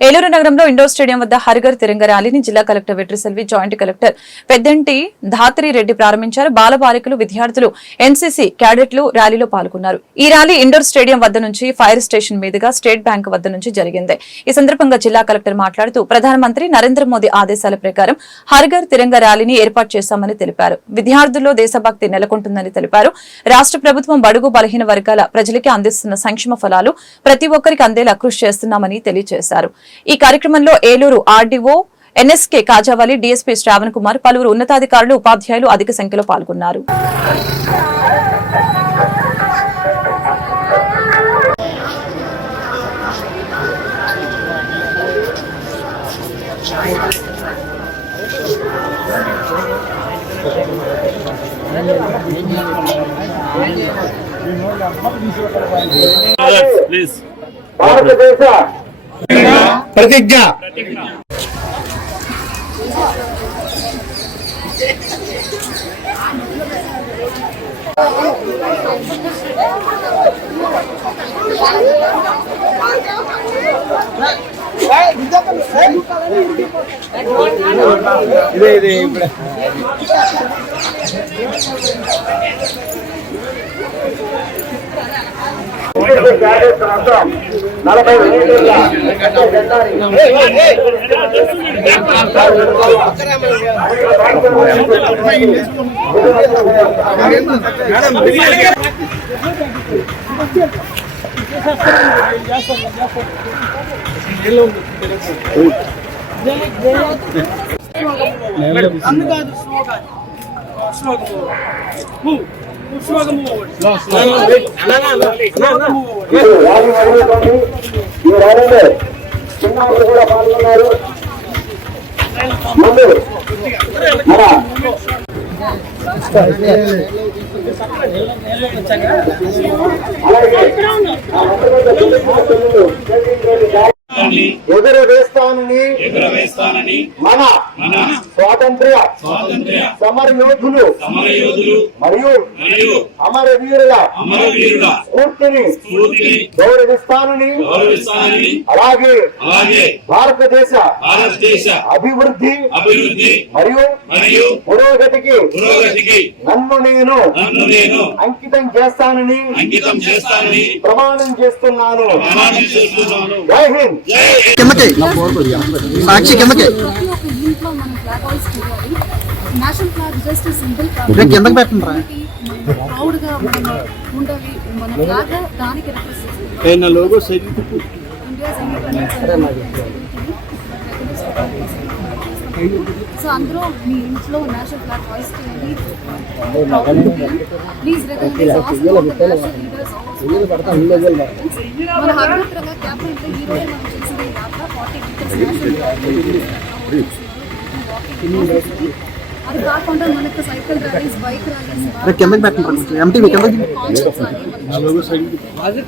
ఏలూరు నగరంలో indoor stadium వద్ద హరిగర్ తిరంగ ర్యాలీని జిల్లా collector Vetriselvi joint collector Peddanti Dhatri Reddy ప్రారంభించారు. బాలబాలికలు విద్యార్థులు ఎన్సీసీ క్యాడెట్లు ర్యాలీలో పాల్గొన్నారు. ఈ ర్యాలీ ఇండోర్ స్టేడియం వద్ద నుంచి ఫైర్ స్టేషన్ మీదుగా స్టేట్ బ్యాంక్ వద్ద నుంచి జరిగింది. ఈ సందర్భంగా జిల్లా కలెక్టర్ మాట్లాడుతూ ప్రధానమంత్రి నరేంద్ర మోదీ ఆదేశాల ప్రకారం హరిగర్ తిరంగ ర్యాలీని ఏర్పాటు చేశామని తెలిపారు. విద్యార్థుల్లో దేశభక్తి నెలకొంటుందని తెలిపారు. రాష్ట్ర ప్రభుత్వం బడుగు బలహీన వర్గాల ప్రజలకి అందిస్తున్న సంక్షేమ ఫలాలు ప్రతి ఒక్కరికి అందేలా కృషి చేస్తున్నామని తెలియజేశారు. ఈ కార్యక్రమంలో Eluru RDO NSK Kajavali DSP Shravan Kumar పలువురు ఉన్నతాధికారులు ఉపాధ్యాయులు అధిక సంఖ్యలో పాల్గొన్నారు. భారతదేశ ప్రతిజ్ఞ. ఇదే ఇదే ఇప్పుడు క్యాడెట్ సంవత్సరం నలభై మీటర్ల ఈ ర్యాలీ మొదలుకొని ఈ ర్యాలీలో చిన్నప్పుడు కూడా పాల్గొన్నారు ముందు మన అలాగే ఎదురు ఎగురవేస్తానని మన మన స్వాతంత్ర్య స్వాతంత్ర్య సమర యోధులు సమర యోధులు మరియు మరియు అమర వీరుల అమరవీరుల స్ఫూర్తిని స్ఫూర్తిని గౌరవిస్తానని గౌరవిస్తానని అలాగే అలాగే భారతదేశ భారతదేశ అభివృద్ధి అభివృద్ధి మరియు మరియు పురోగతికి పురోగతికి నన్ను నేను నన్ను నేను అంకితం చేస్తానని అంకితం చేస్తానని ప్రమాణం చేస్తున్నాను. ప్రమాణం చేస్తున్నాను. జై హింద్. జై కిందకి సాక్షి కిందకి. మనం నేషనల్ ఫ్లాగ్ జస్ట్ సింపుల్ కిందకి పెట్టండి. ప్రౌడ్గా మనం ఉండాలి. మన ఫ్లాగ్ దానికి రిప్రజెంట్ లోగో సో అందరూ మీ ఇంట్లో నేషనల్ ఫ్లాగ్ చేయండి ప్లీజ్ మన అభివృద్ధిగా క్యాపిటల్ ఈ రోజు మనం చేసిన యాత్ర ఫార్టీ అది కాకుండా మనకు సైకిల్ ర్యాలీస్ బైక్ ర్యాలీస్ రేపు కిందకి పెట్టండి రా కొంచెం. ఎంటీ కిందకి కాన్సర్ట్స్ కానీ